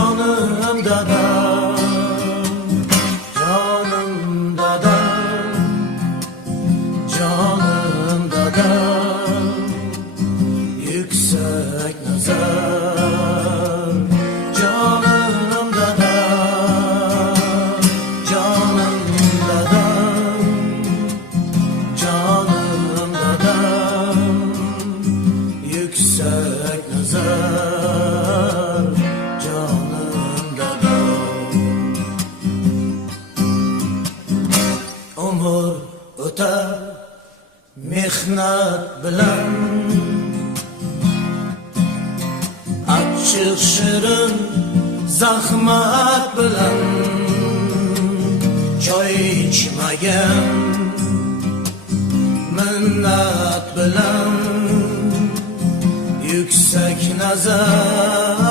Canım dadam, canım dadam, canım dadam, yüksek nazar. Canım dadam, canım dadam, canım dadam, yüksek nazar. Canım dadam. Umr o'tar mehnat bilan, achchiq shirin zahmat bilan, choy ichmagan minnat bilan, yuksak nazar.